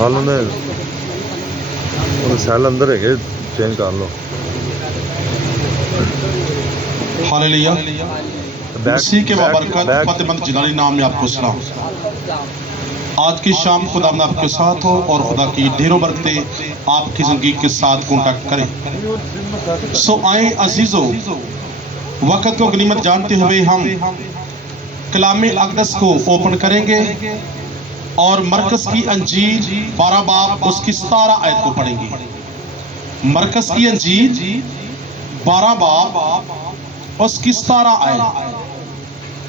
हाल उन्हें सैल अंदर है चेंज कर लो। हालेलुया। मसीह के बाबरकत फतेहमंद जिलानी नाम में आपको सलाम। आज की शाम खुदा आपके साथ हो और खुदा की ढेरों बरकतें आपकी जिंदगी के साथ कांटेक्ट करें। सो आए अजीजों, वक्त को गनीमत जानते हुए हम कलाम अक़दस को ओपन करेंगे और मरकस की अंजील 12 बाब उसकी 17 आयत को पढ़ेंगे। मरकस की अंजील 12 बाब उसकी 17 आयत।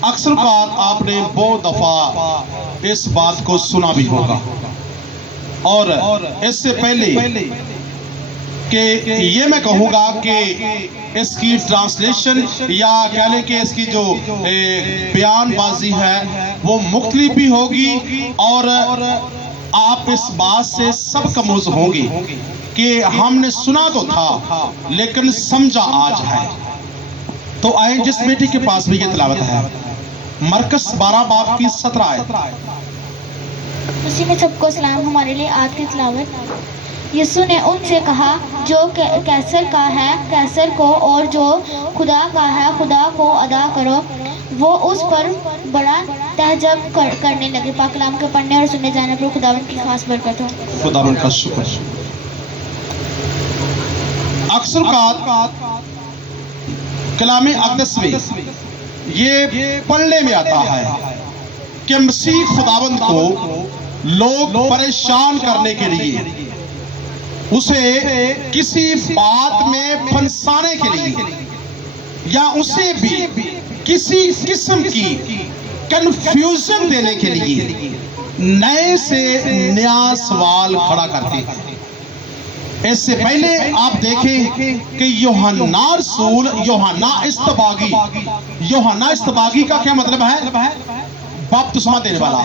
अक्सर बात आपने बहुत दफा इस बात को सुना भी होगा और इससे पहले कि ये मैं कहूँगा कि इसकी ट्रांसलेशन या कह लें कि इसकी जो बयानबाजी है वो मुख्तलिफ भी होगी और आप इस बात से सब कमोज होंगे कि हमने सुना तो था लेकिन समझा आज है। तो आए जिस बेटी के पास भी ये तिलावत है, मरकस 12 बाब की 17 आयत। उसी में सबको सलाम। हमारे लिए आज की तिलावत। यीशु ने उनसे कहा, जो कैसर का है कैसर को और जो खुदा का है खुदा को अदा करो। वो उस पर बड़ा तहजब करने लगे। पाक कलाम के पढ़ने और सुनने जाने पर खुदावंद की खास बरकत हो। खुदावंद का शुक्र। अक्सर कलाम अक़दस में ये पढ़ने में आता है कि मसीह खुदावंद को लोग परेशान करने के लिए, उसे किसी बात में फंसाने के लिए या उसे भी किसी किस्म की कंफ्यूजन देने के लिए नए से नया सवाल खड़ा करते हैं। इससे पहले आप देखें कि यूहन्ना रसूल यूहन्ना इस्तबागी का क्या मतलब है? बपतिस्मा देने वाला।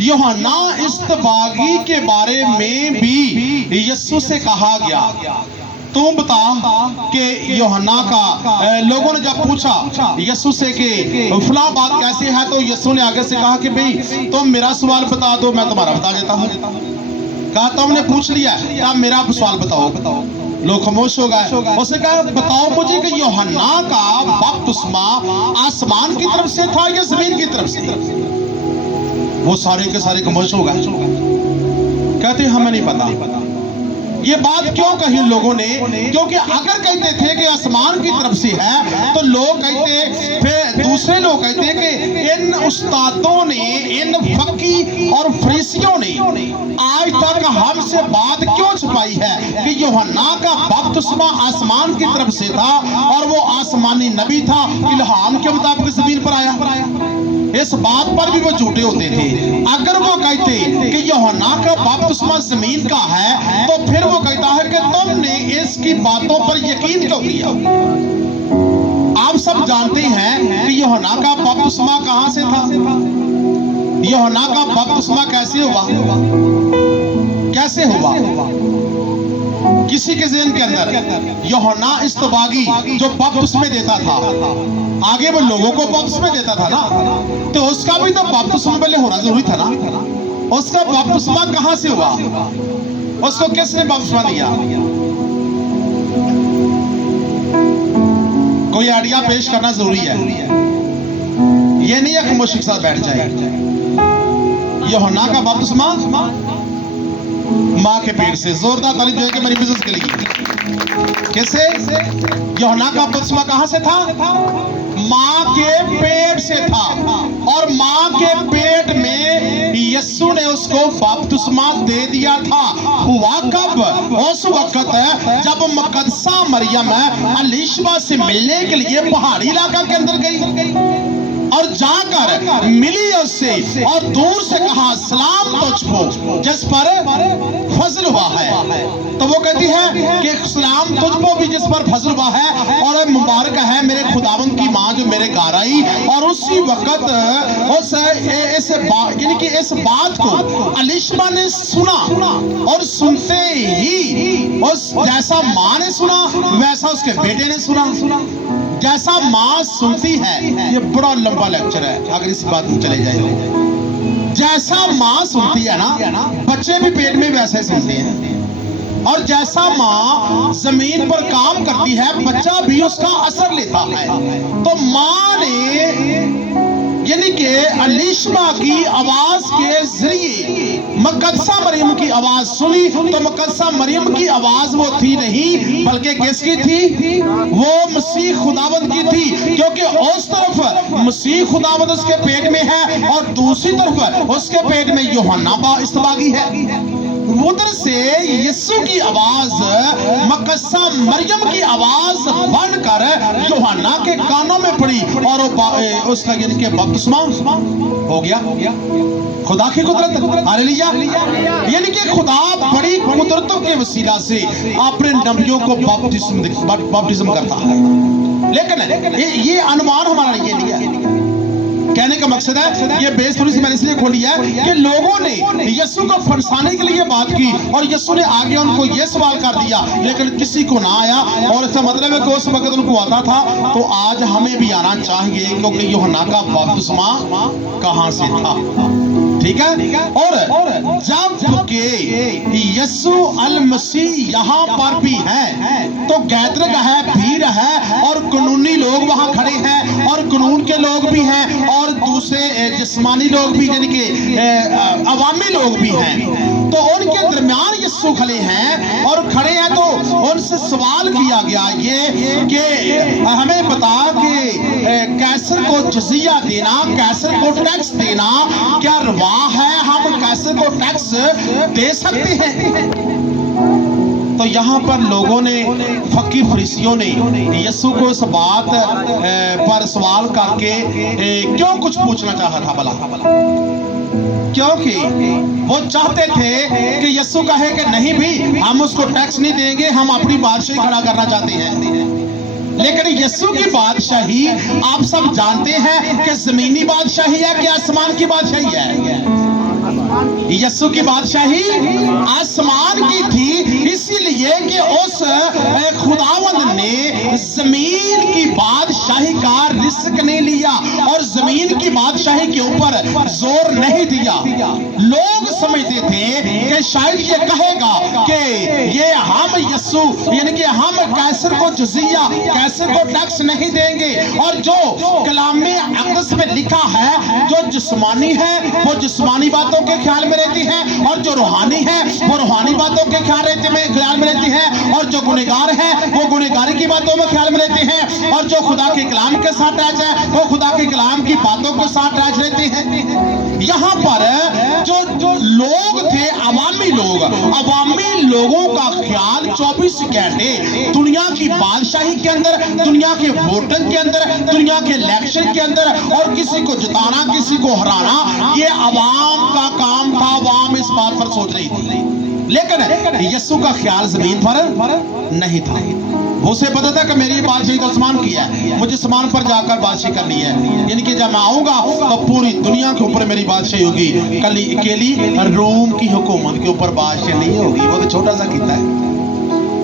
यूहन्ना इस्तबागी के बारे में भी यीशु से कहा गया, तुम बता कि यूहन्ना का लोगों ने जब पूछा यीशु से कि फला बात कैसे है, तो यीशु ने आगे से कहा कि भाई तुम मेरा सवाल बता दो, मैं तुम्हारा बता देता हूँ। कहा तुमने पूछ लिया, अब मेरा सवाल बताओ। लोग खामोश हो गए। उसने कहा बताओ मुझे कि यूहन्ना का बपतिस्मा आसमान की तरफ से था या जमीन की तरफ से? वो सारे के सारे खामोश हो गए। कहते हमें नहीं पता। ये बात क्यों कही लोगों ने? क्योंकि अगर कहते थे कि आसमान की तरफ से है तो लोग कहते, फिर दूसरे लोग कहते कि इन उस्तादों ने, इन फकी और फरीसियों ने आज तक हमसे बात क्यों छुपाई है कि यूहन्ना का बपतिस्मा आसमान की तरफ से था और वो आसमानी नबी था, इल्हाम के मुताबिक जमीन पर आया। इस बात पर भी वो झूठे होते थे। अगर वो कहते कि यूहन्ना का बपतिस्मा जमीन का है तो फिर वो कहता है कि तुमने इसकी बातों पर यकीन क्यों किया? आप सब जानते हैं कि यूहन्ना का बपतिस्मा कहां से था? यूहन्ना का बपतिस्मा कैसे हुआ? कैसे हुआ? किसी के ज़हन के अंदर यूहन्ना इस्तबागी जो बपतिस्मे देता था, आगे वो लोगों को बपतिस्मे देता था ना, तो उसका भी तो बपतिस्मा पहले होना जरूरी था ना। उसका बपतिस्मा कहां से हुआ? उसको किसने बपतिस्मा दिया? कोई आइडिया पेश करना जरूरी है। ये नहीं है कि मुश्किल साथ बैठ जाए। यूहन्ना का बपतिस्मा माँ के पेट से। जोरदार ताली देंगे मेरी मिसेस के लिए। कैसे? यूहन्ना का बपतिस्मा कहां से था? माँ के पेट से था। और माँ के पेट में यीशु ने उसको बपतिस्मा दे दिया था। हुआ कब? उस वक्त जब मुकद्दसा मरियम अलीशबा से मिलने के लिए पहाड़ी इलाका के अंदर गई और जाकर मिली उससे और दूर से कहा सलाम तुझको जिस पर फजल हुआ है। तो वो कहती है कि सलाम तुझको भी जिस पर फजल हुआ है और मुबारक है मेरे खुदावंद की माँ जो मेरे घर आई। और उसी वक्त इस बात को अलीशबा ने सुना और सुनते ही उस जैसा माँ ने सुना वैसा उसके बेटे ने सुना। जैसा माँ सुनती है, ये बड़ा लंबा लेक्चर है, अगर इस बात में चले जाए जैसा माँ सुनती है ना, बच्चे भी पेट में वैसे सुनते हैं। और जैसा माँ जमीन पर काम करती है, बच्चा भी उसका असर लेता है। तो माँ ने यानी कि अलीशमा की आवाज के जरिए मुकद्दसा मरियम की आवाज सुनी। तो मुकद्दसा मरियम की आवाज वो थी नहीं, बल्कि किसकी थी? वो मसीह खुदावंद की थी। क्योंकि उस तरफ मसीह खुदावंद उसके पेट में है और दूसरी तरफ उसके पेट में यूहन्ना इस्तबागी है। उधर से यीशु की आवाज मुकद्दसा मरियम की आवाज बनकर यूहन्ना के कानों में पड़ी और उसका यानी कि बपतिस्मा हो गया। खुदा की कुदरत, हालेलुया। यानी कि खुदा बड़ी कुदरतों के वसीला से अपने नबियों को बपतिस्म करता है। लेकिन ये अनुमान हमारा ये नहीं है। कहने का मकसद है, ये बेस थोड़ी सी मैंने इसलिए खोली है कि लोगों ने यीशु को फंसाने के लिए बात की और यीशु ने आगे उनको ये सवाल कर दिया, लेकिन किसी को ना आया। और इसका मतलब है कि उस वक्त उनको आता था, तो आज हमें भी आना चाहिए, क्योंकि यूहन्ना का बपतिस्मा कहां से था? ठीक है। और जब के यीशु अल मसीह यहाँ पर भी है, तो गैदर का है, भीड़ है और कानूनी लोग वहां खड़े हैं और कानून के लोग भी हैं और दूसरे जिस्मानी लोग भी, यानी कि अवामी लोग भी हैं। तो उनके दरमियान यीशु खड़े हैं और खड़े हैं, तो उनसे सवाल किया गया ये कि हमें बता कि कैसर को जजिया देना, कैसर को टैक्स देना क्या रवा है? हम कैसर को टैक्स दे सकते हैं? तो यहाँ पर लोगों ने, फकी फरीसियों ने यीशु को इस बात पर सवाल करके क्यों कुछ पूछना चाहा था भला? क्योंकि वो चाहते थे कि यीशु कहे कि नहीं भी, हम उसको टैक्स नहीं देंगे, हम अपनी बादशाही खड़ा करना चाहते हैं। लेकिन यीशु की बादशाही आप सब जानते हैं कि जमीनी बादशाही है कि आसमान की बादशाही है? यीशु की बादशाही आसमान की थी, इसीलिए कि उस खुदावंद ने जमीन की बादशाही का रिस्क नहीं लिया और जमीन की बादशाही के ऊपर जोर नहीं दिया। लोग समझते थे कि शायद ये कहेगा कि ये हम यीशु यानी कि हम कैसर को जजिया, कैसर को टैक्स नहीं देंगे। और जो कलामे अक़दस में लिखा है, जो जिस्मानी है वो जिस्मानी बातों के ख्याल में रहती है, और जो रूहानी है वो रूहानी बातों के ख्याल में रहती है, और जो गुनहगार है वो गुनहगारी की बातों में ख्याल में रहते हैं, और जो खुदा के कलाम के साथ अटैच है वो खुदा के कलाम की बातों के साथ अटैच रहते हैं। यहाँ पर जो लोग थे, अवामी लोगों का ख्याल 24 घंटे दुनिया की बादशाही के अंदर, दुनिया के वोटन के अंदर, दुनिया के इलेक्शन के अंदर, और किसी को जिताना, किसी को हराना, ये अवाम का काम था। अवाम इस बात पर सोच रही थी, लेकिन यीशु का ख्याल जमीन पर नहीं था। वो उसे पता था कि मेरी बादशाही तो आसमान की है, मुझे आसमान पर जाकर बादशाही करनी है, यानी कि जब मैं आऊंगा तो पूरी दुनिया के ऊपर मेरी बादशाही होगी। कल अकेली रोम की हुकूमत के ऊपर बादशाही नहीं होगी, वो तो छोटा सा किता है।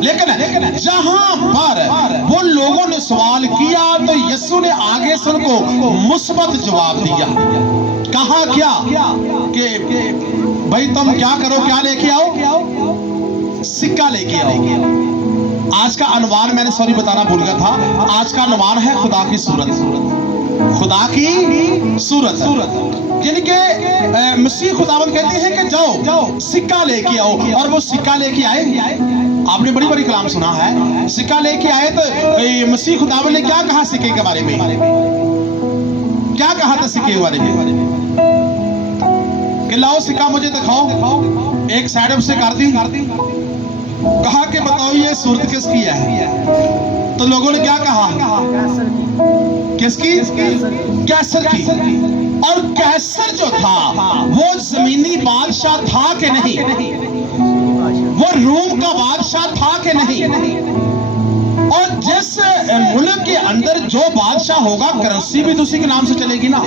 लेकिन जहां पर वो लोगों ने सवाल किया तो यीशु ने आगे से उनको मुस्बत जवाब दिया। कहा क्या कि भाई तुम क्या करो, क्या लेके आओ? सिक्का लेके आओ। आज का अनुमान मैंने सॉरी बताना भूल गया था, आज का अनुमान है खुदा की सूरत, खुदा की सूरत, यानी कि मसीह खुदावंद कहते हैं कि जाओ सिक्का लेके आओ, और वो सिक्का लेके आए। आपने बड़ी बड़ी कलाम सुना है, सिक्का लेके आए। तो मसीह खुदावंद ने क्या कहा सिक्के के बारे में? क्या कहा था सिक्के के बारे में? कि लाओ सिक्का मुझे दिखाओ। एक साइड से कर दी, कहा कि बताओ ये सूरत किसकी है? तो लोगों ने क्या कहा? किसकी? कैसर की। और कैसर जो था वो जमीनी बादशाह था कि नहीं? वो रोम का बादशाह था कि नहीं? और जिस मुल्क के अंदर जो बादशाह होगा करेंसी भी उसी के नाम से चलेगी ना,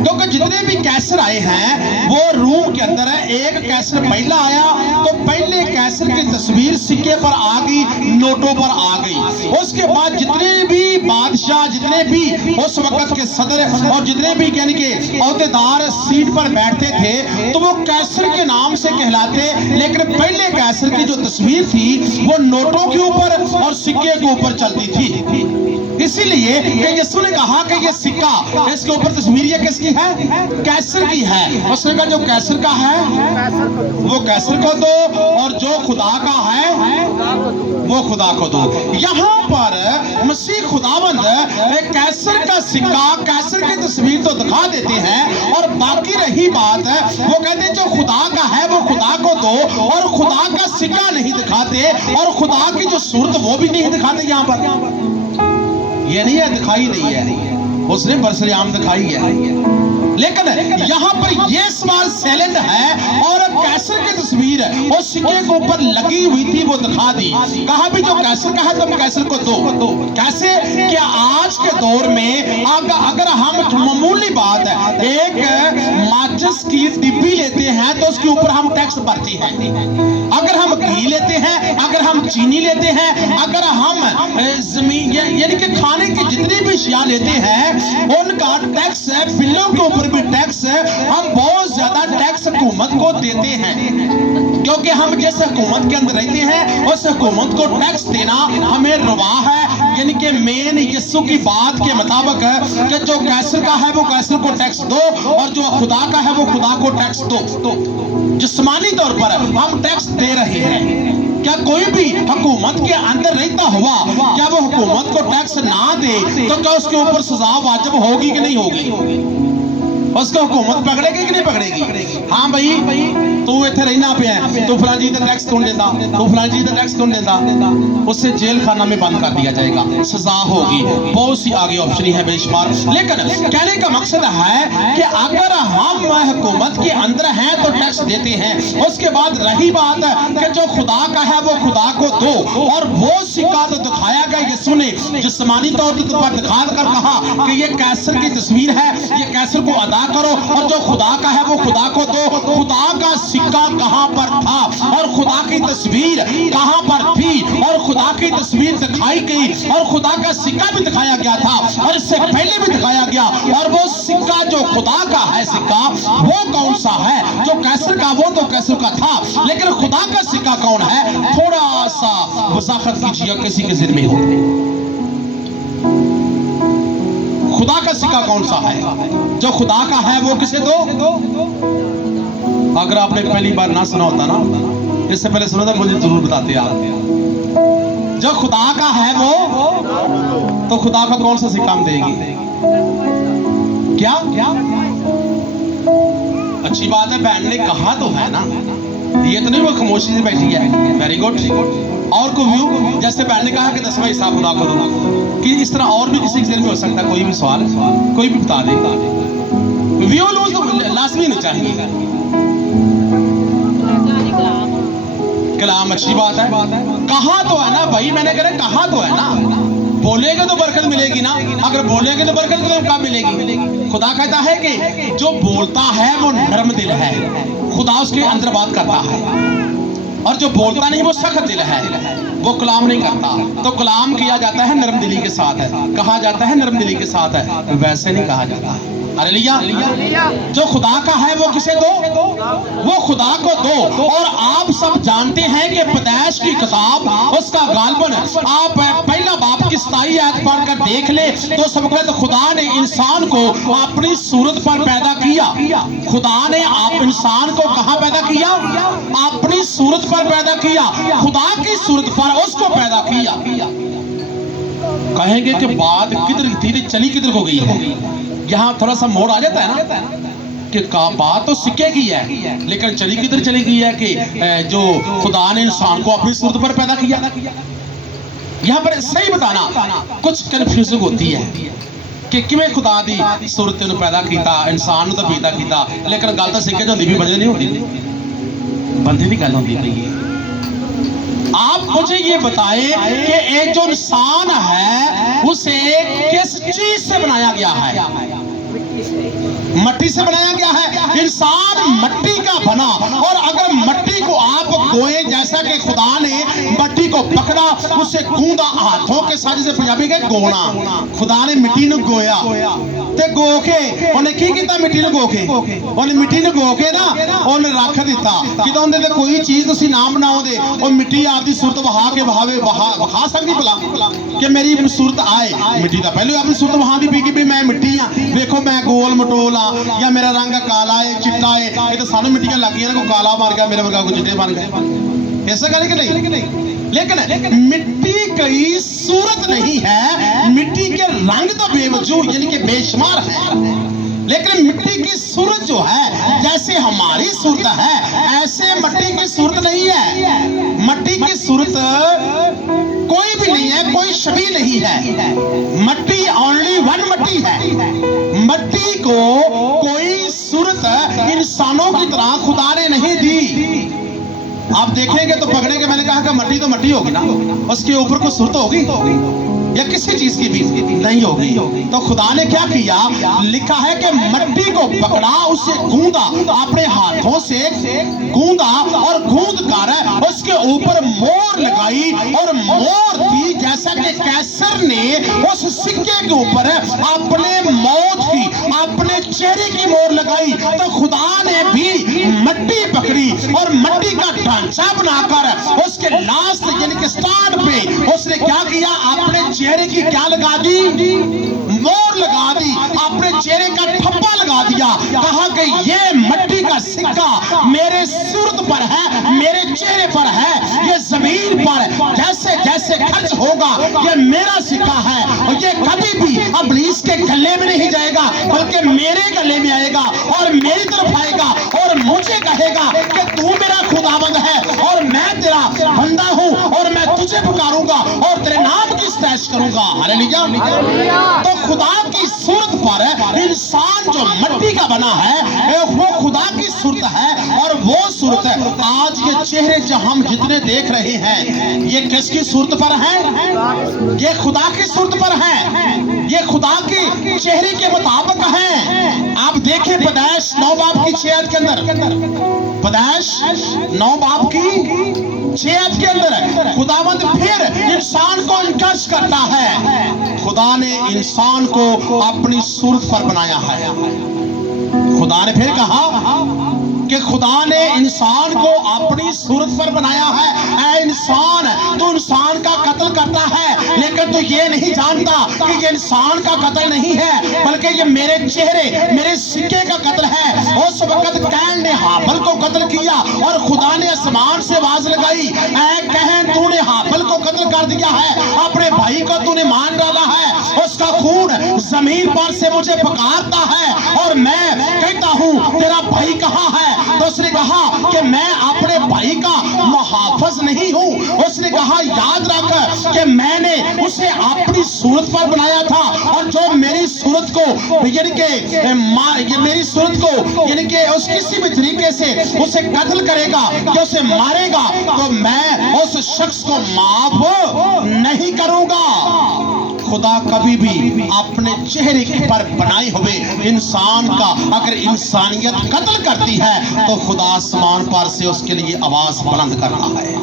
क्योंकि जितने भी कैसर आए हैं वो रूम के अंदर है। एक कैसर पहला आया तो पहले कैसर की तस्वीर सिक्के पर आ गई, नोटों पर आ गई। उसके बाद जितने भी बादशाह, जितने भी उस वक्त के सदर और जितने भी यानी कि अहदेदार सीट पर बैठते थे तो वो कैसर के नाम से कहलाते, लेकिन पहले कैसर की जो तस्वीर थी वो नोटों के ऊपर और सिक्के के ऊपर चलती थी। इसीलिए कि यीशु ने कहा कि ये सिक्का, इसके ऊपर तस्वीर ये किसकी है? कैसर की है। उसने कहा जो कैसर का है वो कैसर को दो और जो खुदा का है वो खुदा को दो। यहाँ पर मसीह खुदाबंद कैसर का सिक्का, कैसर की तस्वीर तो दिखा देते हैं और बाकी रही बात वो कहते हैं जो खुदा का है वो खुदा को दो, और खुदा का सिक्का नहीं दिखाते और खुदा की जो सूरत वो भी नहीं दिखाते। यहाँ पर ये नहीं है, दिखाई नहीं है, उसने बरसरियाम दिखाई है। लेकिन यहाँ पर ये सवाल सैलेंट है और कैसर की तस्वीर और सिक्के के ऊपर लगी हुई थी वो दिखा दी। कहा भी जो कैसर का है तुम कैसर को दो। कैसे? क्या आज के दौर में अगर हम मामूली बात है एक माचिस की डिब्बी लेते हैं तो उसके ऊपर हम टैक्स भरते हैं। अगर हम घी लेते हैं, अगर हम चीनी लेते हैं, अगर हम जमीन यानी कि खाने की जितनी भी अशिया लेते हैं उनका टैक्स है, बिलों के ऊपर भी टैक्स है। हम बहुत ज्यादा टैक्स हुकूमत को देते हैं क्योंकि हम जिस हुकूमत के अंदर रहते हैं उस हुकूमत को टैक्स देना हमें रवा है। यानी कि मेन यीशु की बात के मुताबिक है कि जो कैसर का है वो कैसर को टैक्स दो और जो खुदा का है वो खुदा को टैक्स दो। जिस्मानी तौर पर हम टैक्स दे रहे हैं। क्या कोई भी हुकूमत के अंदर रहता हुआ क्या वो हुकूमत को टैक्स ना दे तो क्या उसके ऊपर सजा वाजिब होगी कि नहीं होगी? उसको हुकूमत पकड़ेगी कि नहीं पकड़ेगी? हाँ भाई तू इतने रहना पे है, तू फलां जी का टैक्स क्यों देता, तू फलां जी का टैक्स क्यों देता, उससे जेल खाना में बंद कर दिया जाएगा, सजा होगी। बहुत सी आगे ऑप्शन है बेशुमार। लेकिन कहने का मकसद है कि अगर हम हुकूमत के अंदर हैं तो टैक्स देते हैं। उसके बाद रही बात कि जो खुदा का है वो खुदा को दो, और वो सिक्का तो दिखाया गया यीशु ने जिस्मानी तौर पर दिखा कर कहा कि ये कैसर की तस्वीर है, ये कैसर को अदा करो, और जो खुदा का है वो खुदा को दो। खुदा का सिक्का कहां पर था और खुदा की तस्वीर कहां पर थी, और खुदा की तस्वीर दिखाई गई और खुदा का सिक्का भी दिखाया गया था और इससे पहले भी दिखाया गया। और वो सिक्का जो खुदा का है सिक्का वो कौन सा है? जो कैसर का वो तो कैसर का था, लेकिन खुदा का सिक्का कौन है? थोड़ा सा वजाहत कीजिए किसी के जिम्मे हो। खुदा का सिक्का कौन सा है? जो खुदा का है वो किसे दो? अगर आपने पहली बार ना सुना होता ना, इससे पहले सुना था मुझे जरूर बताते आप। जो खुदा का है वो तो खुदा का कौन सा सिक्का हम देगी? क्या अच्छी बात है, बहन ने कहा तो है ना, ये तो नहीं वो खामोशी से बैठी है। Very good. और को व्यू जैसे बहन ने कहा कि 10वां हिस्सा खुदा को दो, कि इस तरह और भी किसी के दिल में हो सकता है कोई भी सवाल कोई भी बता दे। व्यू लूज तो लाजमी नहीं चाहिए। कलाम अच्छी बात है, कहा तो है ना भाई, मैंने कहा कहा तो है ना, बोलेगे तो बरकत मिलेगी ना। अगर बोलेगे तो बरकत तो कब मिलेगी? खुदा कहता है कि जो बोलता है वो नरम दिल है, खुदा उसके अंदर बात करता है, और जो बोलता नहीं वो सख्त दिल है, वो कलाम नहीं करता। तो कलाम किया जाता है नरम दिली के साथ है, कहा जाता है नरम दिली के साथ है, वैसे नहीं कहा जाता। हालेलुया। जो खुदा का है वो किसे दो? वो खुदा को दो। और आप सब जानते हैं कि पैदाइश की किताब उसका गालबन आप पहला बाप की 27 आयत पढ़कर देख ले तो सब कहते खुदा ने इंसान को अपनी सूरत पर पैदा किया। खुदा ने आप इंसान को कहां पैदा किया? अपनी सूरत पर पैदा किया, खुदा की सूरत पर उसको पैदा किया। कहेंगे कि बात किधर धीरे चली किधर को गई है? यहाँ थोड़ा सा मोड़ आ जाता है ना कि बात तो सिक्के की है, लेकिन चली किधर चली गई है कि जो खुदा ने इंसान को अपनी सूरत पर पैदा किया। यहाँ पर सही बताना कुछ कंफ्यूजिंग होती है कि किवें खुदा दी सूरत नूं पैदा किया, इंसान नूं तां पैदा किया, लेकिन गल तां सिक्के च होंदी भी बंदे नहीं होंदी, बंदे दी गल होंदी पई है। आप मुझे ये बताएं कि एक जो इंसान है उसे किस चीज से बनाया गया है? मट्टी से बनाया गया है। इंसान मट्टी का बना, और अगर मट्टी को आप गोए, जैसा कि खुदा ने मट्टी को पकड़ा, उसे गूंदा हाथों के साथ, जैसे पंजाबी के गोना, खुदा ने मिट्टी ने गोया ते गो के उन्हें की किया, मिट्टी ने गो के उन्हें मिट्टी ने गो के ना उन्हें रख दिता कि तो उन्हें कोई चीज तुसी ना बनाओ दे, और मिट्टी आपकी सूरत बहा के बहा सकती भला कि मेरी सूरत आए। मिट्टी का पहले अपनी सूरत बहा दी पी कि मैं मिट्टी हाँ, देखो मैं गोल मटोल हाँ, या मेरा रंग काला है चिट्टा है, ये तो सानू मिट्टियां लग गई, को काला मार गया, मेरे वर्गा को चिट्टे बन गए, ऐसा करे कि नहीं? लेकिन मिट्टी कोई सूरत नहीं है, मिट्टी के रंग तो बेवजूद यानी कि बेशुमार है, लेकिन मिट्टी की सूरत जो है, जैसे हमारी सूरत है ऐसे मट्टी की सूरत नहीं है। मट्टी की सूरत कोई भी नहीं है, कोई शबी नहीं है। मट्टी ओनली वन मट्टी है। मट्टी को कोई सूरत इंसानों की तरह खुदा ने नहीं दी। आप देखेंगे तो पकड़े के, मैंने कहा कि मट्टी तो मट्टी होगी ना, उसके ऊपर कोई सूरत होगी या किसी चीज की भी नहीं होगी। तो खुदा ने क्या किया, लिखा है कि मट्टी को पकड़ा, उसे गूंदा, अपने हाथों से गूंदा, और गूंद कर उसके ऊपर मोहर लगाई, और मोहर थी जैसा कि कैसर ने उस सिक्के के ऊपर अपने मौत की, अपने चेहरे की मोहर लगाई। तो खुदा ने भी मट्टी पकड़ी और मट्टी का ढांचा बनाकर उसके लास्ट यानी कि स्टार्ट पे उसने क्या किया, अपने चेहरे की क्या लगा दी, मोहर लगा दी, अपने चेहरे का ठप्पा लगा दिया। कहा कि ये मट्टी का सिक्का मेरे सूरत पर है, मेरे चेहरे पर है, ये जमीन पर जैसे जैसे खर्च होगा ये मेरा सिक्का है, और ये कभी भी इब्लीस के गले में नहीं जाएगा, बल्कि मेरे गले में आएगा और मेरी तरफ आएगा और मुझे कहेगा कि तू मेरा खुदाबंद है और मैं तेरा बंदा हूं, और मैं तुझे पुकारूंगा और तेरे नाम की स्तुति करूंगा। हालेलुया। तो खुदा की सूरत पर इंसान जो मट्टी का बना है वो खुदा की सूरत है, और वो सूरत आज ये चेहरे जो हम जितने देख रहे हैं ये किसकी सूरत पर है? ये खुदा की सूरत पर है, ये खुदा के चेहरे के मुताबिक है। आप देखें पैदाइश 9 बाब की 6 आयत के अंदर, पैदाइश 9 बाब की 6 आयत के अंदर खुदावंद फिर इंसान को इंकश करता है। खुदा ने इंसान को अपनी सूरत पर बनाया है। खुदा ने फिर कहा कि खुदा ने इंसान को अपनी सूरत पर बनाया है। ऐ इंसान, तू इंसान का कत्ल करता है, लेकिन तू ये नहीं जानता कि ये इंसान का कत्ल नहीं है, बल्कि ये मेरे चेहरे, मेरे सिक्के का कत्ल है। उस वक्त कैन ने हाबल को कत्ल किया और खुदा ने आसमान से आवाज लगाई, ऐ कहन तूने हाबल को कत्ल कर दिया है, अपने भाई को तूने मान डाला है, उसका खून जमीन पर से मुझे पुकारता है और मैं कहता हूं तेरा भाई कहां है? तो उसने कहा कि मैं अपने भाई का मुहाफिज नहीं हूं। उसने कहा याद रख कि मैंने उसे अपनी सूरत पर बनाया था, और जो मेरी सूरत को यानी कि मेरी सूरत को यानी कि उस किसी भी तरीके से उसे कत्ल करेगा या उसे मारेगा तो मैं उस शख्स को माफ नहीं करूंगा। खुदा कभी भी अपने चेहरे पर बनाए हुए इंसान का अगर इंसानियत कत्ल करती है तो खुदा आसमान पर से उसके लिए आवाज बुलंद करता है,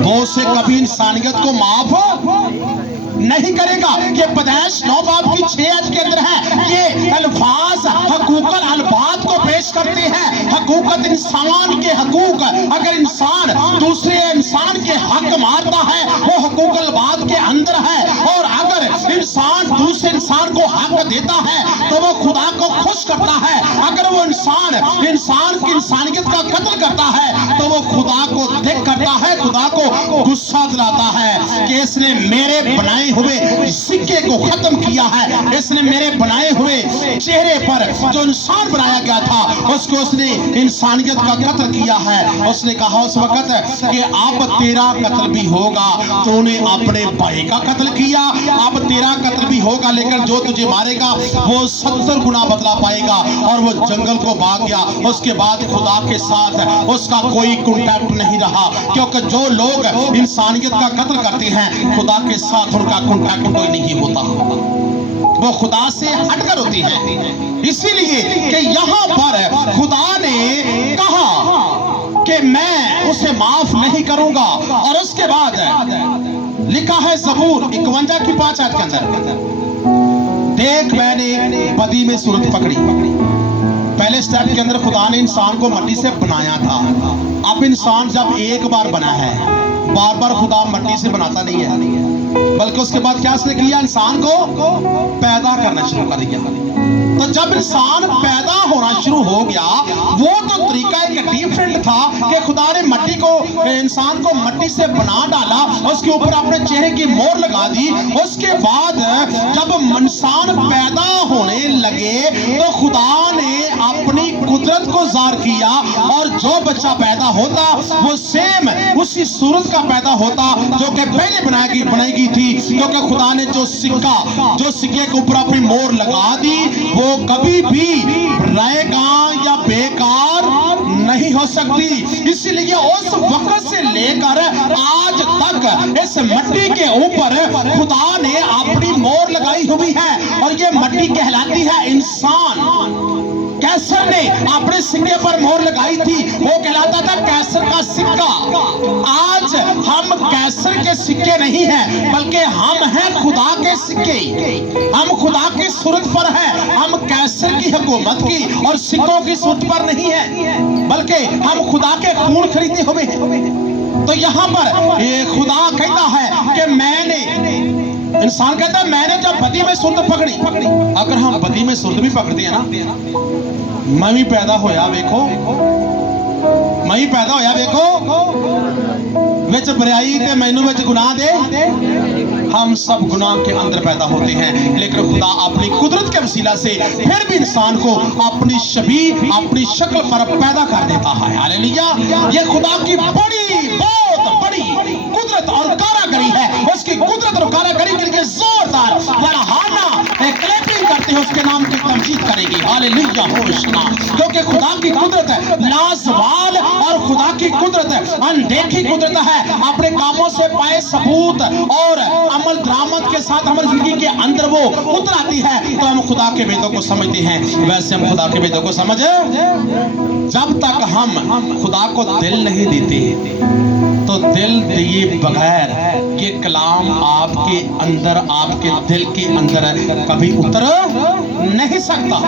वो उसे कभी इंसानियत को माफ नहीं करेगा। ये पैदाइश 9 बाब की 6 आयत के अंदर है। ये अल्फाज हकूकत अल्फाज को पेश करते हैं, हकूकत इंसान के हकूक। अगर इंसान दूसरे इंसान के हक मारता है वो हकूक अल्फाज के अंदर है, और अगर इंसान दूसरे इंसान को हक देता है तो वो खुदा को खुश करता है। अगर वो इंसान की इंसानियत का कत्ल करता है तो वो खुदा को दिख करता है, खुदा को गुस्सा दिलाता है कि इसने मेरे बनाए हुए सिक्के को खत्म किया है, इसने मेरे बनाए हुए चेहरे पर जो इंसान बनाया गया था उसको उसने इंसानियत का कत्ल किया है। उसने कहा उस वक्त कि अब तेरा कत्ल भी होगा, तूने अपने भाई का कत्ल किया, अब तेरा कत्ल भी होगा, लेकिन जो तुझे मारेगा वो 70 गुना बदला पाएगा। और वो जंगल को भाग गया। उसके बाद खुदा के साथ उसका कोई कॉन्टैक्ट नहीं रहा। रहा, क्योंकि जो लोग इंसानियत का कत्ल करते हैं खुदा के साथ उनका कॉन्टैक्ट कोई नहीं होता, वो खुदा से हटकर होती है। इसीलिए कि यहाँ पर खुदा ने कहा कि मैं उसे माफ नहीं करूंगा। और उसके बाद लिखा है ज़बूर 51 की 5 आयत के अंदर, देख मैंने बदी में सूरत पकड़ी। पहले स्टेप के अंदर खुदा ने इंसान को मिट्टी से बनाया था। अब इंसान जब एक बार बना है, बार बार खुदा मिट्टी से बनाता नहीं है, बल्कि उसके बाद क्या उसने किया, इंसान को पैदा करना शुरू कर दिया। तो जब इंसान पैदा होना शुरू हो गया, वो तो तरीका एक डिफरेंट था कि खुदा ने मिट्टी को, इंसान को मिट्टी से बना डाला, उसके ऊपर अपने चेहरे की मोहर लगा दी। उसके बाद जब इंसान पैदा होने लगे तो खुदा ने अपनी कुदरत को ज़ाहिर किया, और जो बच्चा पैदा होता वो सेम उसी सूरत का पैदा होता जो कि पहले बनाई गई थी, क्योंकि खुदा ने जो सिक्के के ऊपर अपनी मोहर लगा दी वो कभी भी रहेगा या बेकार नहीं हो सकती। इसीलिए उस वक्त से लेकर आज तक इस मिट्टी के ऊपर खुदा ने अपनी मोहर लगाई हुई है, और ये मिट्टी कहलाती है इंसान। कैसर ने अपने सिक्के पर मोहर लगाई थी, वो कहलाता था कैसर का सिक्का। आज हम कैसर के सिक्के नहीं हैं, बल्कि हम हैं खुदा के सिक्के। हम खुदा की सूरत पर हैं, हम कैसर की हुकूमत की और सिक्कों की सूरत पर नहीं है, बल्कि हम खुदा के खून खरीदे हुए हैं। तो यहाँ पर ये खुदा कहता है कि मैंने, इंसान कहता है मैंने जब बदी में सूरत पकड़ी। अगर हम बदी में सूरत भी पकड़ते हैं ना, मैं भी पैदा होया वेखो, मैं ही पैदा होया वेखो, विच बुराई ते मैनू विच गुनाह दे, हम सब गुनाह के अंदर पैदा होते हैं। लेकिन खुदा अपनी कुदरत के वसीला से फिर भी इंसान को अपनी शबीह, अपनी शक्ल पर पैदा कर देता है। हालेलुया। ये खुदा की बहुत बड़ी कुदरत और कारागरी है। उसकी कुदरत और कारागरी के लिए जोरदार बड़हाना क्लैपिंग करते हैं, उसके नाम की तमजीद करेगी। Hallelujah Hoshana. क्योंकि खुदा की कुदरत है लाजवाल, और खुदा की कुदरत अनदेखी कुदरत है। अपने कामों से पाए सबूत और अमल दरामद के साथ हमारी जिंदगी के अंदर वो उतर आती है, तो हम खुदा के वेदों को समझते हैं। वैसे हम खुदा के वेदों को समझे, जब तक हम खुदा को दिल नहीं देते, तो दिल दिए बगैर ये कलाम आपके अंदर, आपके दिल के अंदर कभी उतर नहीं सकता।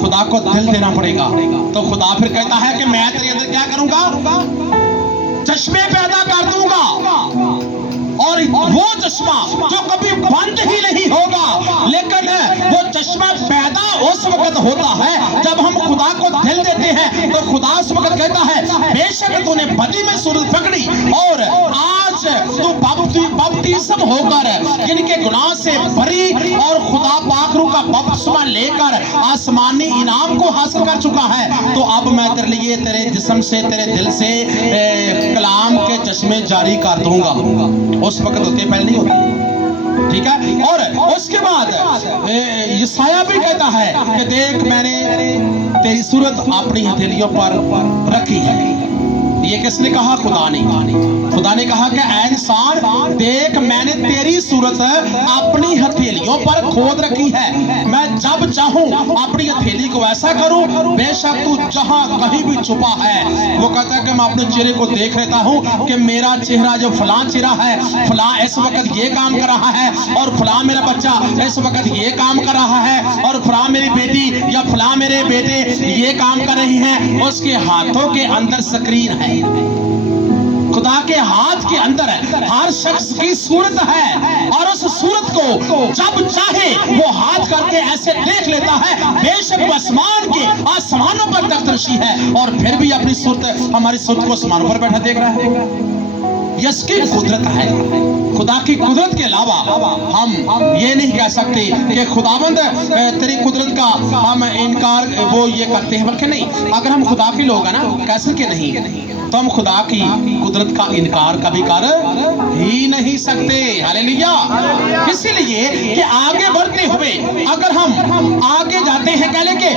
खुदा को दिल देना पड़ेगा। तो खुदा फिर कहता है कि मैं तेरे अंदर क्या करूंगा, चश्मे पैदा कर दूंगा, और वो चश्मा जो कभी बंद ही नहीं होगा। लेकिन वो चश्मा पैदा उस वक्त होता है जब हम खुदा को दिल देते हैं। तो खुदा उस वक्त कहता है बेशक तूने बदी में सूरत पकड़ी, और आज तू बपतिस्म होकर जिनके गुनाह से भरी और खुदा पाकरू का बपतिस्मा लेकर आसमानी इनाम को हासिल कर चुका है। तो अब मैं तेरे लिए, तेरे जिस्म से, तेरे दिल से कलाम के चश्मे जारी कर दूंगा। उस वक्त होते, पहले नहीं होते। ठीक है। और उसके बाद यशायाह भी कहता है कि देख मैंने तेरी सूरत अपनी हथेलियों पर रखी है। ये किसने कहा? खुदा ने। खुदा ने कहा कि ऐ इंसान देख मैंने तेरी सूरत अपनी हथेलियों पर खोद रखी है। मैं जब चाहूं अपनी हथेली को ऐसा करूं, बेशक तू जहां कहीं भी छुपा है। वो कहता है कि मैं अपने चेहरे को देख लेता हूं कि मेरा चेहरा जो फलां चेहरा है, फलां इस वक्त ये काम कर रहा है, और फलां मेरा बच्चा इस वक्त ये काम कर रहा है, और फलां मेरी बेटी या फलां मेरे बेटे ये काम कर रही हैं। उसके हाथों के अंदर स्क्रीन है। खुदा के हाथ के अंदर हर शख्स की सूरत है, और उस सूरत को जब चाहे वो हाथ करके ऐसे देख लेता है। बेशक वो आसमानों पर तख्तरशी है, और फिर भी अपनी सूरत, हमारी सूरत को आसमानों पर बैठा देख रहा है। इसकी कुदरत है। खुदा की कुदरत के अलावा हम ये नहीं कह सकते कि खुदाबंद तेरी कुदरत का हम इनकार वो ये करते हैं, बल्कि नहीं, अगर हम खुदा के लोग हैं ना, कैसे के नहीं, तो हम खुदा की कुदरत का इनकार कभी कर ही नहीं सकते। हालेलुया। इसीलिए कि आगे बढ़ते हुए अगर हम आगे जाते हैं, कह लें कि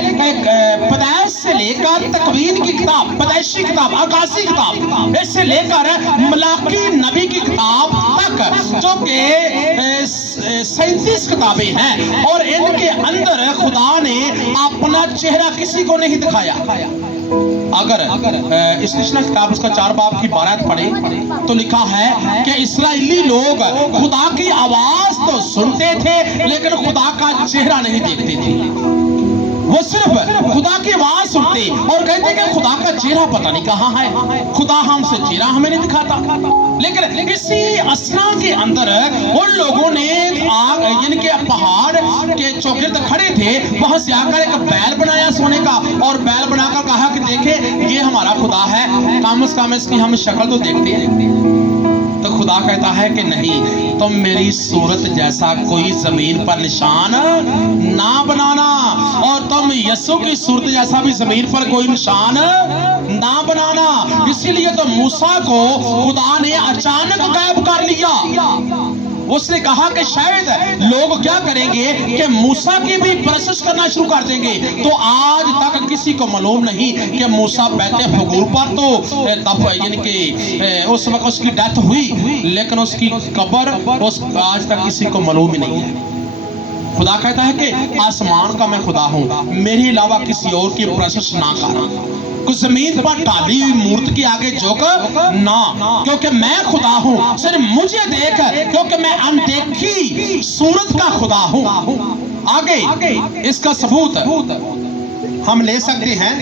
पैदाइश से लेकर तकवीन की किताब, पैदाइशी किताब, आकाशी किताब, इससे लेकर मलाकी नबी की किताब तक, जो कि 37 किताबें हैं, और इनके अंदर खुदा ने अपना चेहरा किसी को नहीं दिखाया। अगर इस किताब उसका 4 बाब की 12 पढ़े तो लिखा है कि इस्राएली लोग खुदा की आवाज तो सुनते थे लेकिन खुदा का चेहरा नहीं देखते थे। वो सिर्फ खुदा की आवाज सुनते और कहते कि खुदा का चेहरा पता नहीं कहाँ है, खुदा हमसे चेहरा हमें नहीं दिखाता। लेकिन इसी असना के अंदर उन लोगों ने इनके पहाड़ के चौगिर्द खड़े थे, वहां से आकर एक बैल बनाया सोने का, और बैल बनाकर कहा कि देखे ये हमारा खुदा है, कम से कम इसकी हम शक्ल तो देखते हैं। तो खुदा कहता है कि नहीं, तुम मेरी सूरत जैसा कोई जमीन पर निशान ना बनाना, और तुम यीशु की सूरत जैसा भी जमीन पर कोई निशान ना बनाना। इसीलिए तो मूसा को खुदा ने अचानक गायब कर लिया। उसने कहा कि शायद लोग क्या करेंगे कि मूसा की भी परस्तिश करना शुरू कर देंगे। तो आज तक किसी को मालूम नहीं कि मूसा बैते फगूर पर तो यानी कि उस वक्त उसकी डेथ हुई, लेकिन उसकी कब्र आज तक किसी को मालूम ही नहीं है। खुदा कहता है कि आसमान का मैं खुदा हूं, मेरे अलावा किसी और की परस्तिश ना कर, कुछ जमीन पर डाली हुई मूर्ति के आगे झुक ना, क्योंकि मैं खुदा हूं, सिर्फ मुझे देख, क्योंकि मैं अनदेखी सूरत का खुदा हूं। आगे इसका सबूत हम ले सकते हैं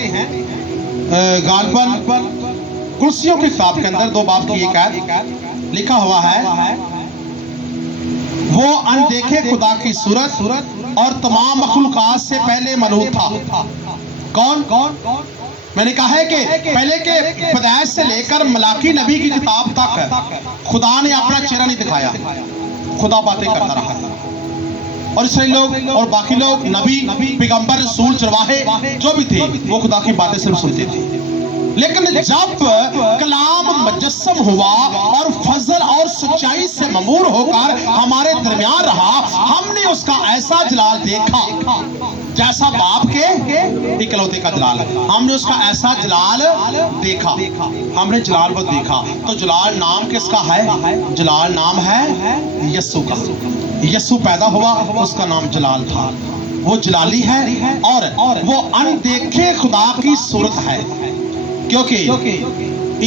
गालबन कुर्सियों की किताब के अंदर 2 बाब की 1 आयत लिखा हुआ है, वो अनदेखे खुदा की सूरत और तमाम मखलूकात से पहले मौजूद था। कौन? मैंने कहा है कि पहले के पैदाइश से लेकर मलाकी नबी की किताब तक खुदा ने अपना चेहरा नहीं दिखाया, खुदा बातें करता रहा। और इसलिए लोग और बाकी लोग नबी, पैगंबर, रसूल, चरवाहे जो भी थे वो खुदा की बातें सिर्फ सुनते थे। लेकिन जब कलाम मुजस्सम हुआ और फजल और सच्चाई से ममूर होकर हमारे दरमियान रहा, हमने उसका ऐसा जलाल देखा जैसा बाप के इकलौते का जलाल। हमने उसका ऐसा जलाल देखा, हमने जलाल को देखा। तो जलाल नाम किसका है? जलाल नाम है यीशु का। यीशु पैदा हुआ, उसका नाम जलाल था, वो जलाली है और वो अनदेखे खुदा की सूरत है, क्योंकि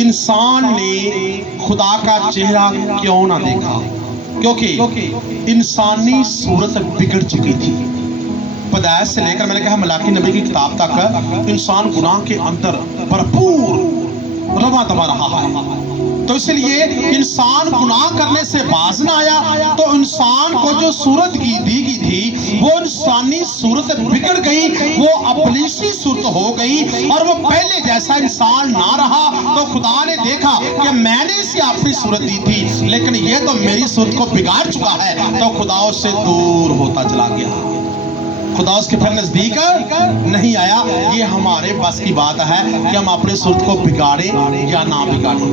इंसान ने खुदा का चेहरा क्यों ना देखा? क्योंकि इंसानी सूरत बिगड़ चुकी थी। पैदाइश से लेकर मैंने कहा मलाकी नबी की किताब तक इंसान गुनाह के अंदर भरपूर रवा दबा रहा है। तो इसलिए इंसान गुनाह करने से बाज ना आया, तो इंसान को जो सूरत दी गई थी वो इंसानी सूरत बिगड़ गई, वो अपलीसी सूरत हो गई और वो पहले जैसा इंसान ना रहा। तो खुदा ने देखा कि मैंने इसे अपनी सूरत दी थी, लेकिन ये तो मेरी सूरत को बिगाड़ चुका है, तो खुदा उससे दूर होता चला गया। खुदा उसके फिर नजदीक नहीं आया। ये हमारे बस की बात है कि हम अपनी सूरत को बिगाड़े या ना बिगाड़े।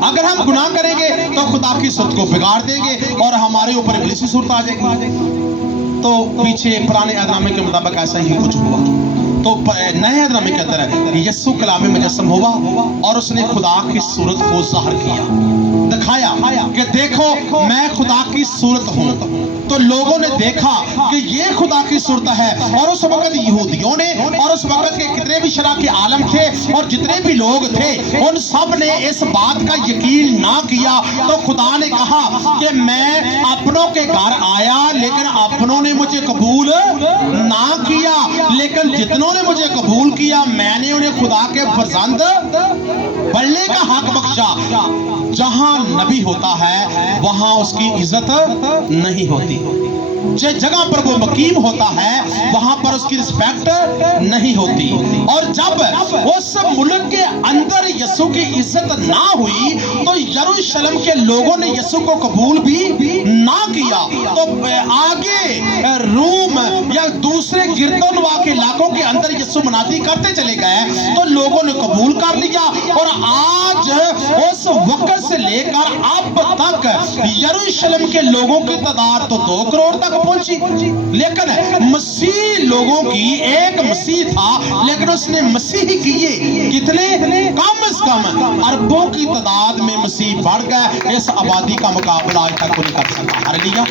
अगर हम गुनाह करेंगे तो खुदा की सूरत को बिगाड़ देंगे और हमारे ऊपर इब्लीसी सूरत आ जाएगी। तो पीछे पुराने अहदनामे के मुताबिक ऐसा ही कुछ हुआ। तो नए अहदनामे के अंदर यीशु कलाम मुजस्सम हुआ और उसने खुदा की सूरत को ज़ाहिर किया, दिखाया कि देखो मैं खुदा की सूरत हूँ। तो लोगों ने देखा कि ये खुदा की सूरत है। और उस वक्त यहूदियों ने और उस वक्त के कितने भी शरा के आलम थे और जितने भी लोग थे, उन सब ने इस बात का यकीन ना किया। तो खुदा ने कहा कि मैं अपनों के घर आया लेकिन अपनों ने मुझे कबूल ना किया, लेकिन जितनों ने मुझे कबूल किया मैंने उन्हें खुदा के फर्जंद बनने का हक बख्शा। जहां नबी होता है वहां उसकी इज्जत नहीं होती, जिस जगह पर वो मकीम होता है वहां पर उसकी रिस्पेक्ट नहीं होती। और जब उस मुल्क के अंदर यीशु की इज्जत ना हुई तो यरूशलेम के लोगों ने यीशु को कबूल भी ना किया। तो आगे रूम या दूसरे गिरदोनवा के इलाकों के अंदर यीशु मनाती करते चले गए तो लोगों ने कबूल कर लिया। और आज उस वक्त से लेकर अब तक यरूशलेम के लोगों की तादाद तो 2 करोड़ तक पहुंची, लेकिन मसीह लोगों की एक मसीह था, लेकिन उसने मसीह किए कितने? कम से कम अरबों की तादाद में मसीह बढ़ गए। इस आबादी का मुकाबला आज तक नहीं कर सका। हालेलुया।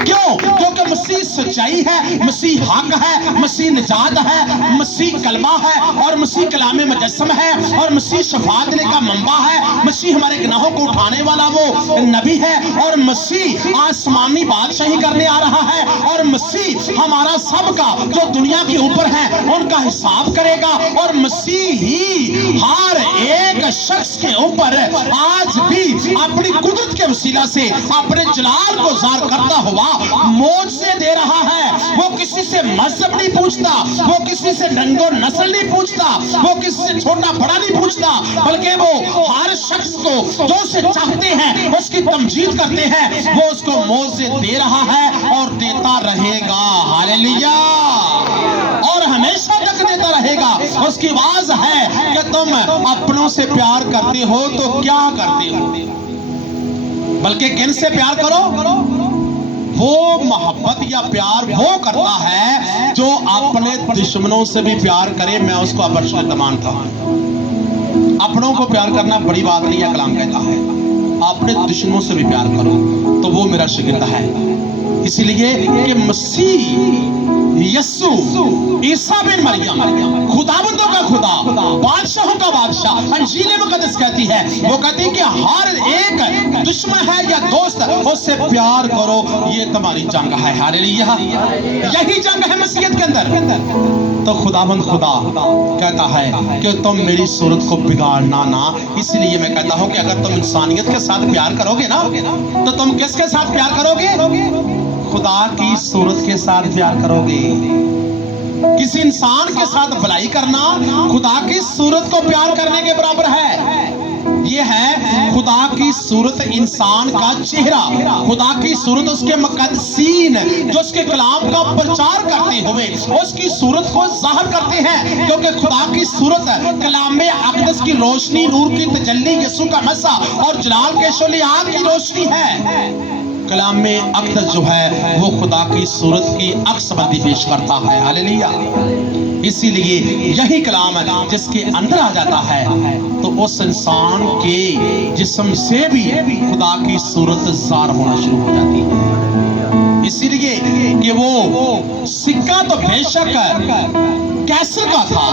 क्यों? क्योंकि मसीह सच्चाई है, मसीह हक है, मसीह निजात है, मसीह कलमा है, और मसीह कलामे मुजस्सम है, और मसीह शफाअत देने का मंबा है, मसीह हमारे गुनाहों को उठाने वाला वो नबी है, और मसीह आसमानी बादशाही करने आ रहा है, और मसीह हमारा सबका जो दुनिया के ऊपर है उनका हिसाब करेगा, और मसीह ही हर एक शख्स के ऊपर आज भी अपनी कुदरत के वसीला से अपने जलाल को ज़ाहिर करता हुआ मौज़े दे रहा है। वो किसी से मजहब नहीं पूछता, वो किसी से रंगो नस्ल नहीं पूछता, वो किसी से छोटा बड़ा नहीं पूछता, बल्कि वो हर शख्स को जो उसे चाहते हैं उसकी तमजीद करते हैं, वो उसको मौज़े दे रहा है और देता रहेगा। हालेलुया। और हमेशा तक देता रहेगा। उसकी आवाज है कि तुम अपनों से प्यार करते हो तो क्या करते हो, बल्कि किन से प्यार करो। वो मोहब्बत या प्यार वो करता है जो अपने दुश्मनों से भी प्यार करे। मैं उसको अबरशत मानता हूं। अपनों को प्यार करना बड़ी बात नहीं है, कलाम कहता है अपने दुश्मनों से भी प्यार करो, तो वो मेरा शागिर्द है। इसलिए कि मसीह यस्सु ईसा बिन मरियम खुदाबंदों का खुदा, बादशाहों का बादशाह, अंजील मुकद्दस कहती है, वो कहती है कि हर एक दुश्मन है या दोस्त उससे प्यार करो, ये तुम्हारी जंग है। हालेलुया। यही जंग है मसीहत के अंदर। तो खुदाबंद खुदा कहता है कि तुम मेरी सूरत को बिगाड़ना ना। इसलिए मैं कहता हूं कि अगर तुम इंसानियत के साथ प्यार करोगे ना, तो तुम किसके साथ प्यार करोगे? खुदा की सूरत के साथ प्यार करोगे। किसी इंसान के साथ भलाई करना खुदा की सूरत को प्यार करने के बराबर है। ये है खुदा की सूरत, इंसान का चेहरा। खुदा की सूरत उसके मुकद्दसीन जो उसके कलाम का प्रचार करते हुए उसकी सूरत को जाहिर करते हैं, क्योंकि खुदा की सूरत कलाम अक़दस की रोशनी, नूर की तजल्ली, यीशु का मसा और जलाल के शोले आग की रोशनी है। कलाम में अक़दस जो है वो खुदा की सूरत की अक्सबंदी पेश करता है। हालेलुया। इसीलिए यही कलाम जिसके अंदर आ जाता है तो उस इंसान के जिस्म से भी खुदा की सूरत ज़ाहिर होना शुरू हो जाती है। इसीलिए कि वो सिक्का तो बेशक कैसर का था,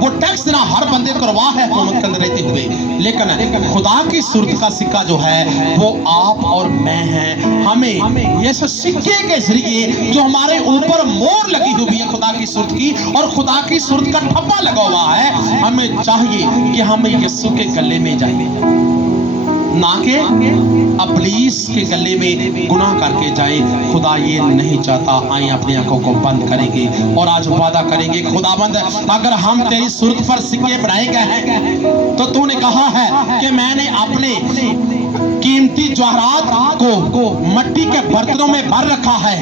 वो टैक्स देना हर बंदे को रवा है हुकूमत के अंदर रहते हुए, लेकिन खुदा की सूरत का सिक्का जो है वो आप और मैं हैं। हमें ये सिक्के के जरिए जो हमारे ऊपर मोहर लगी हुई है खुदा की सूरत की, और खुदा की सूरत का ठप्पा लगा हुआ है, हमें चाहिए कि हम यीशु के गले में जाए, ना कि अबलीस के गले में गुनाह करके जाए। खुदा ये नहीं चाहता। आए अपनी आंखों को बंद करेंगे और आज वादा करेंगे, खुदाबंद अगर हम तेरी सूरत पर सिक्के बनाए गए हैं तो तूने कहा है कि मैंने अपने कीमती जवाहरात को मट्टी के बर्तनों में भर रखा है।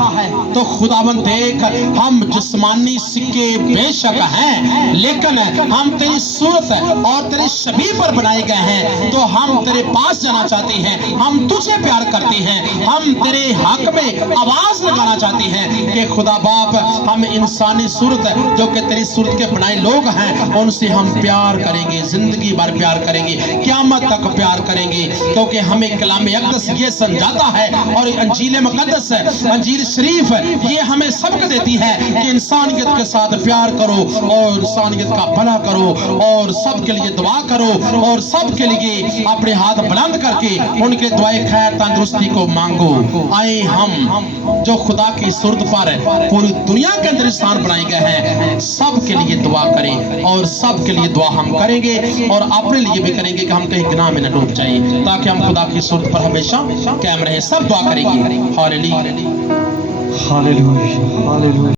तो खुदाबंद देख, हम जिस्मानी सिक्के बेशक हैं, लेकिन हम तेरी सूरत और तेरी शबीह पर बनाए गए हैं। तो हम तेरे पास जाना चाहते हैं, हम तुझे प्यार करते हैं, हम तेरे हक में आवाज लगाना चाहते हैं कि खुदा बाप हम इंसानी सूरत जो कि तेरी सूरत के बनाए लोग हैं उनसे हम प्यार करेंगे, जिंदगी भर प्यार करेंगे, क़यामत तक प्यार करेंगे, क्योंकि हमें कलाम अक़दस ये समझाता है और अंजील मुक़द्दस, अंजील शरीफ ये हमें सबक देती है कि इंसानियत के साथ प्यार करो और इंसानियत का भला करो और सबके लिए दुआ करो और सबके लिए अपने हाथ बुलंद करके उनके दुआए खैर तंदुरुस्ती को मांगो। आए हम जो खुदा की सूरत पर पूरी दुनिया के अंदर इंसान बनाए गए हैं सबके लिए दुआ करें और सबके लिए दुआ हम करेंगे और अपने लिए भी करेंगे कि हम कहीं गुनाह में न डूब जाए, ताकि हम खुदा की सूरत पर हमेशा कायम रहे। सब दुआ करेंगे। हालेलुया। हालेलुया।